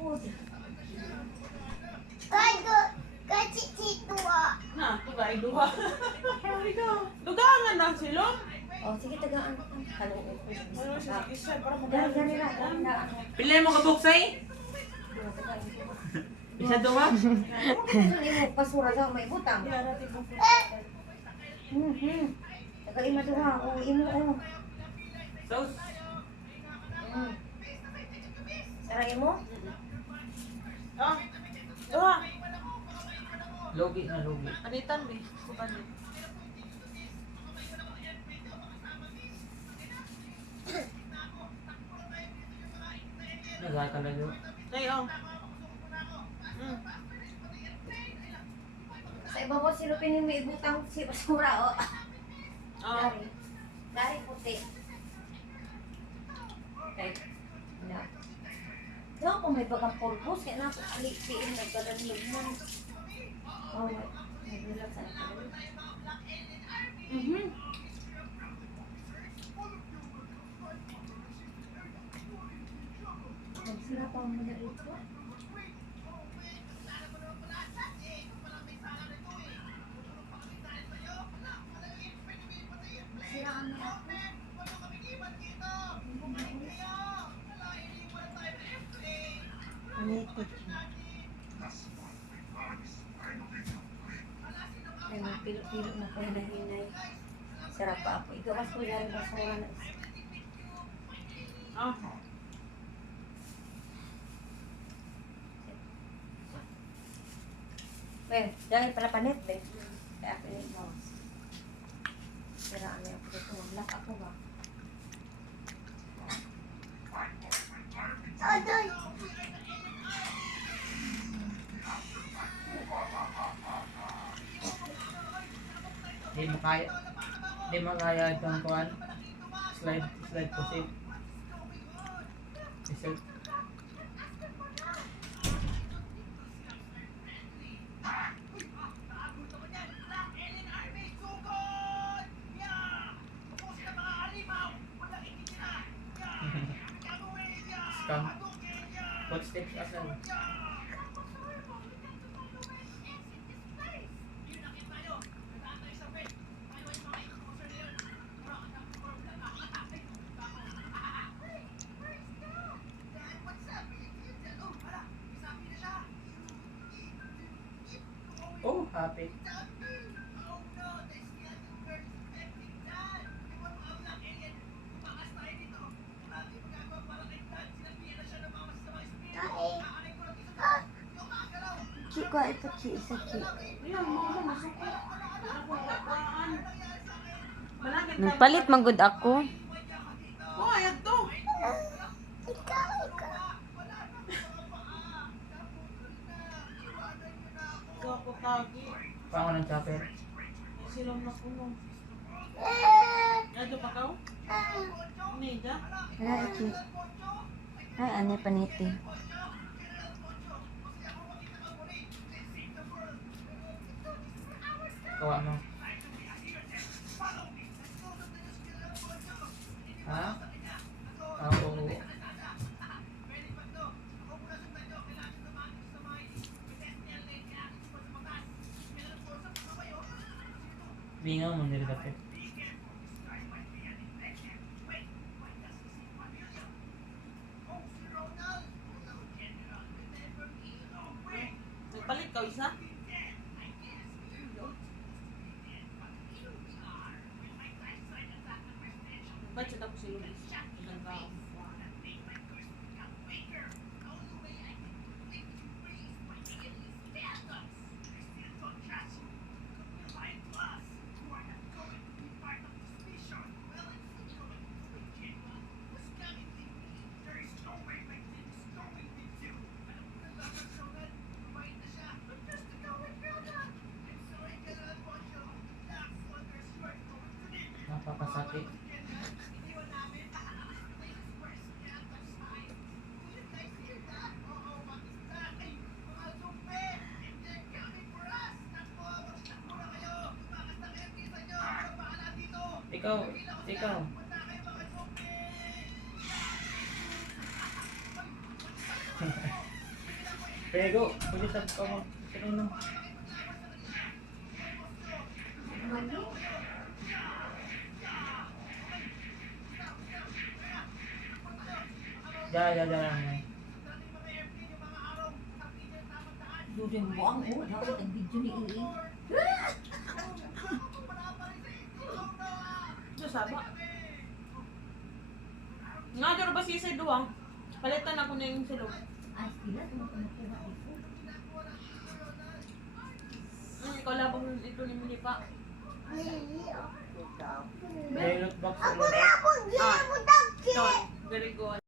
food. Na, tugay, duha. Dugangan lang sila. Oh, sige, tagaan ko. Kanong Ano ipon. siya, isa, para Dari, dari magdala. na. Pilay mo ka buksay? Isa duha? Hindi mo pasura sa may butang. Yara, tipo. Taga ima duha. Oh, imo, oh. Sauce? Sarang imo? Ah, duha. Logi na logi. Anitan, be. Kubanin. Nagaka na yun. Ngayon. Sa ibabaw silupin yung may ibutang si basura, oh. Ah. Dari. Dari puti. Okay. Na. Diyan kung may bagang pulpos, kaya napakalitiin, nagkadalig mo. Oh, nagulat sa akin. Sila pa mo na ito. Sila kami ako. Ay, magpilo-pilo na ko na hinay. Sarap pa ako. Igawas ko yung basura na isa. Ah. Well, dahil pala panit, be. Kaya pinit mo. Siraan na ako dito. Lock ako ba? Di makaya itong kuhan. Slide po save. Isip. Scam. Footsteps asan? Oh, happy. Ki ko ito ki isa ki. Yan, mga masuko. Ako, kuhaan. Malagit tayo. Nagpalit magud ako. Oh, ayan to. Ikaw ko tagi. Pango ng chopper. Silang na puno. Ado pa ka? Nida? Ay, ki. Ay, ane paniti. Kawa mo. Ha? Oo. Bingaw mo nila kapit. Nagpalit ka isa? Ba't siya tapos si Luis? Ilang taon? Napakasakit. Ikaw. Pero, pwede sa pang... Pero na. Mali. Diyan. Dudin mo ang dapat ang video ni Ii. Ito saba. Nga, daro ba siya sa duwang? Palitan ako na yung silog. Ay, sila tumakuha dito. Ikaw labang ito ni Milipa. May loot box sa loob. Ah, ito. Very good.